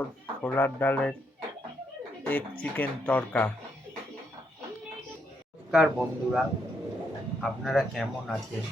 সুন্দর ছোলার ডালের এগ চিকেন তড়কা। নমস্কার বন্ধুরা, আপনারা কেমন আছেন?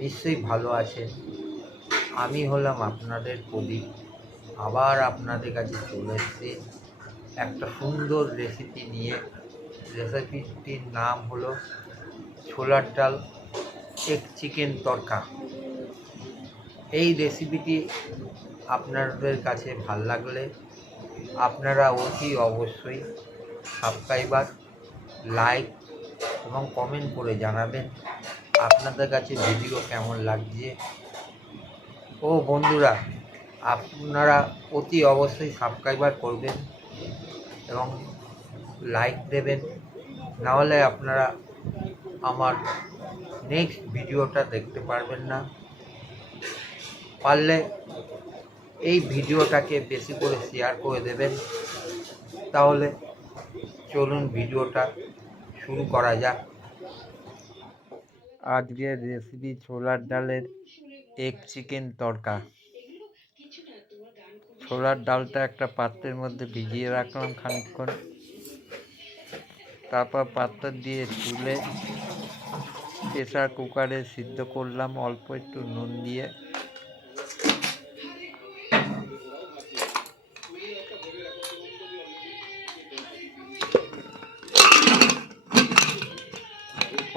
নিশ্চয়ই ভালো আছেন। আমি হলাম আপনাদের প্রদীপ, আবার আপনাদের কাছে চলে এসেছি একটা সুন্দর রেসিপি নিয়ে। রেসিপিটির নাম হলো ছোলার ডাল এগ চিকেন তড়কা। এই রেসিপিটি আপনাদের কাছে ভাল লাগলে আপনারা অতি অবশ্যই সাবস্ক্রাইবার, লাইক এবং কমেন্ট করে জানাবেন আপনাদের কাছে ভিডিও কেমন লাগছে। ও বন্ধুরা, আপনারা অতি অবশ্যই সাবস্ক্রাইবার করবেন এবং লাইক দেবেন, নাহলে আপনারা আমার নেক্সট ভিডিওটা দেখতে পারবেন না। পারলে এই ভিডিওটাকে বেশি করে শেয়ার করে দেবেন। তাহলে চলুন ভিডিওটা শুরু করা যাক। আজকের রেসিপি ছোলার ডালের এগ চিকেন তড়কা। ছোলার ডালটা একটা পাত্রের মধ্যে ভিজিয়ে রাখলাম খানিকক্ষণ, তারপর পাত্র দিয়ে তুলে প্রেসার কুকারে সিদ্ধ করলাম অল্প একটু নুন দিয়ে।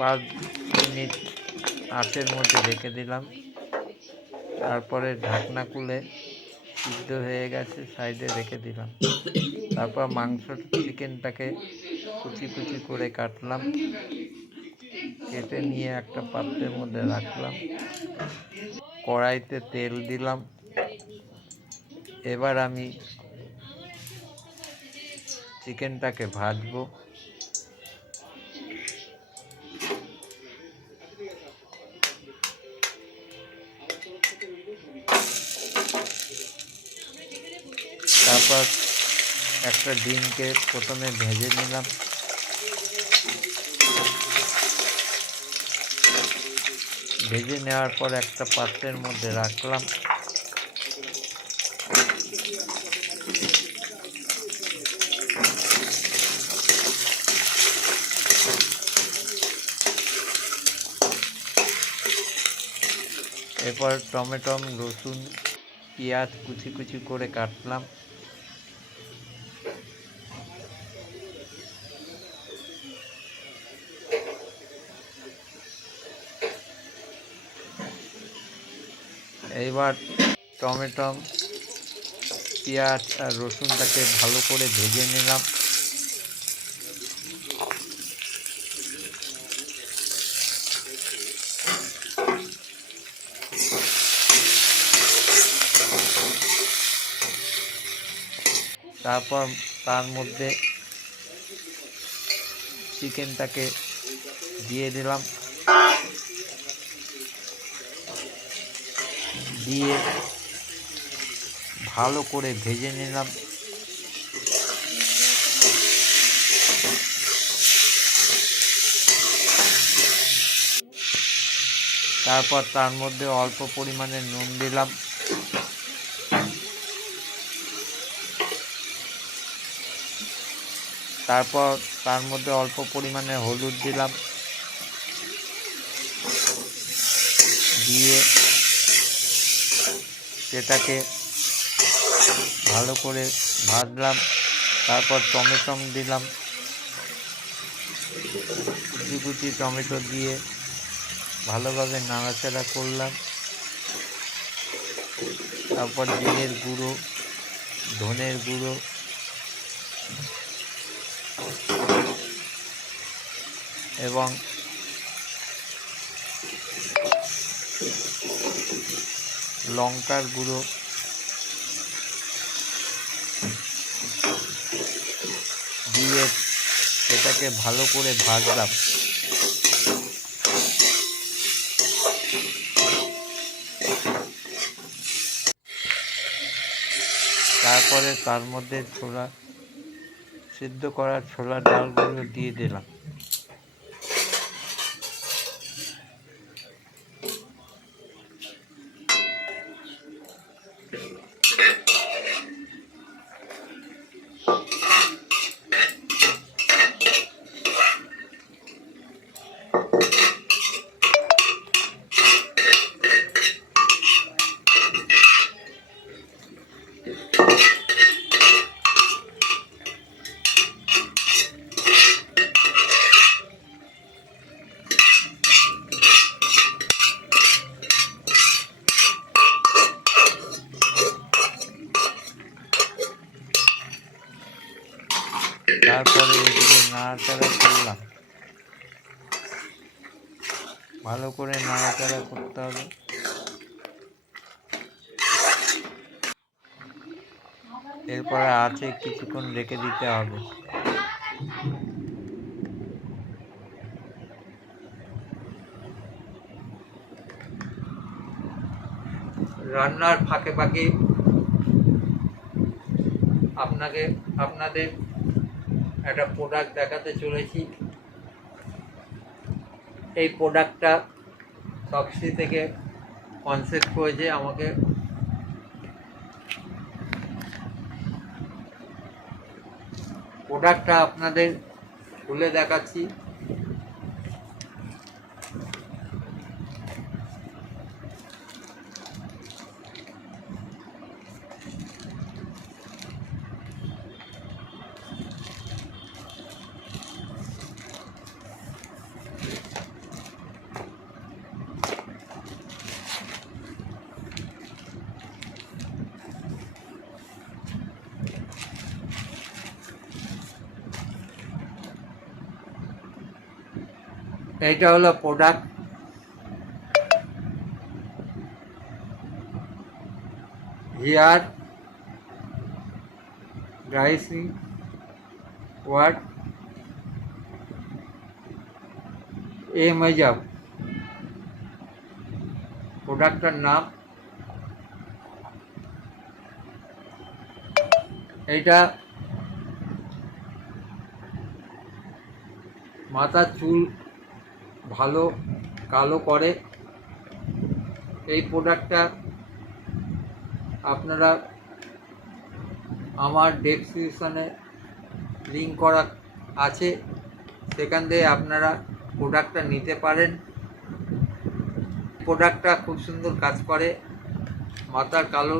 পাঁচ মিনিট আঁচের মধ্যে রেখে দিলাম, তারপরে ঢাকনা খুলে সিদ্ধ হয়ে গেছে সাইডে রেখে দিলাম। তারপর চিকেনটাকে কুচি কুচি করে কাটলাম, কেটে নিয়ে একটা পাত্রের মধ্যে রাখলাম। কড়াইতে তেল দিলাম। এবার আমি চিকেনটাকে ভাজবো। তারপর একটা ডিমকে প্রথমে ভেজে নিলাম। ভেজে নেওয়ার পর একটা পাত্রের মধ্যে রাখলাম। এরপর টমেটো, রসুন, পেঁয়াজ কুচি কুচি করে কাটলাম। এইবার টমেটো, পেঁয়াজ আর রসুনটাকে ভালো করে ভেজে নিলাম। তারপর তার মধ্যে চিকেনটাকে দিয়ে দিলাম, দিয়ে ভালো করে ভেজে নিলাম। তারপর তার মধ্যে অল্প পরিমাণে নুন দিলাম। তারপর তার মধ্যে অল্প পরিমাণে হলুদ দিলাম, দিয়ে সেটাকে ভালো করে ভাজলাম। তারপর টমেটো দিলাম, কুচি কুচি টমেটো দিয়ে ভালোভাবে নাড়াচাড়া করলাম। তারপর জিরের গুঁড়ো, ধনের গুঁড়ো এবং লঙ্কার গুঁড়ো দিয়ে সেটাকে ভালো করে ভাজলাম। তারপরে তার মধ্যে সিদ্ধ করা ছোলার ডালগুলো দিয়ে দিলাম। তারপরে এদিকে নাড়াচাড়া করলাম, ভালো করে নাড়াচাড়া করতে হবে। এরপরে আছে কিছুক্ষণ রেখে দিতে হবে। রান্নার ফাঁকে ফাঁকে আপনাদের একটা প্রোডাক্ট দেখাতে চলেছি। এই প্রোডাক্টটা সবসি থেকে কনসেপ্ট হয়েছে আমাকে। প্রোডাক্টটা আপনাদের খুলে দেখাচ্ছি। এইটা হলো প্রোডাক্ট। হেয়ার ড্রাইসিং ওয়ার্ড মেজাব প্রোডাক্টটার নাম। এইটা মাথার চুল ভালো কালো করে। এই প্রোডাক্টটা আপনারা আমার ডেসক্রিপশনে লিঙ্ক করা আছে, সেখান থেকে আপনারা প্রোডাক্টটা নিতে পারেন। প্রোডাক্টটা খুব সুন্দর কাজ করে, মাথার কালো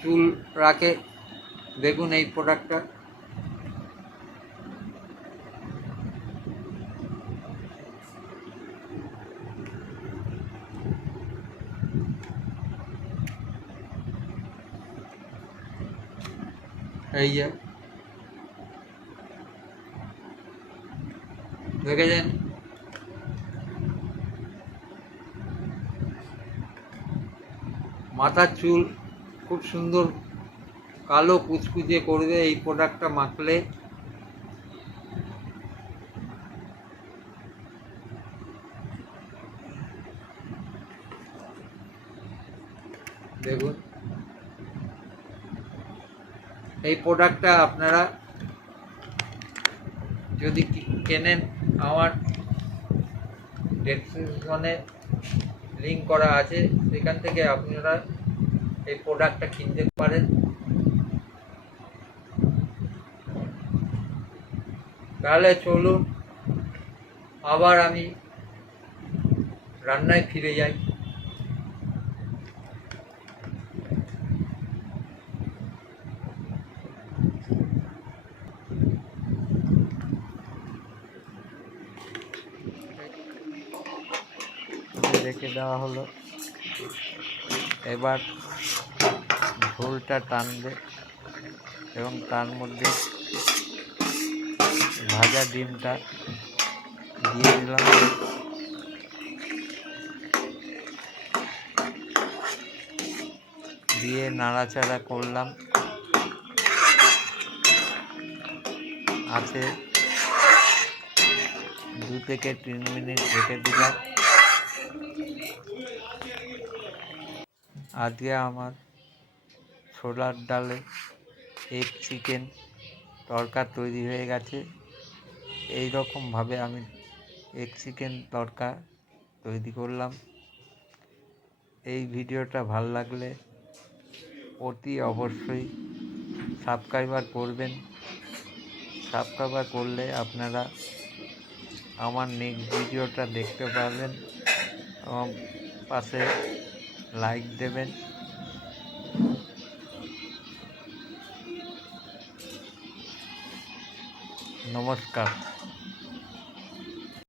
চুল রাখে। দেখুন এই প্রোডাক্টটা। এই যে দেখেছেন, মাথার চুল খুব সুন্দর কালো কুচকুচে করবে এই প্রোডাক্টটা মাখলে। দেখুন এই প্রোডাক্টটা আপনারা যদি কেনেন, আমার ডেসক্রিপশনে লিঙ্ক করা আছে, সেখান থেকে আপনারা এই প্রোডাক্টটা কিনতে পারেন। তাহলে চলুন আবার আমি রান্নায় ফিরে যাই। রেখে দেওয়া হলো, এবার ঝোলটা টানবে এবং তার মধ্যে ভাজা ডিমটা দিয়ে দিলাম। দিয়ে নাড়াচাড়া করলাম। আছে 2 থেকে 3 মিনিট রেখে দিলাম। আজকে আমার ছোলার ডালে এগ চিকেন তড়কা তৈরি হয়ে গেছে। এই রকমভাবে আমি এগ চিকেন তড়কা তৈরি করলাম। এই ভিডিওটা ভালো লাগলে অতি অবশ্যই সাবস্ক্রাইবার করবেন। সাবস্ক্রাইবার করলে আপনারা আমার নেক্সট ভিডিওটা দেখতে পাবেন এবং পাশে লাইক দেবেন। নমস্কার।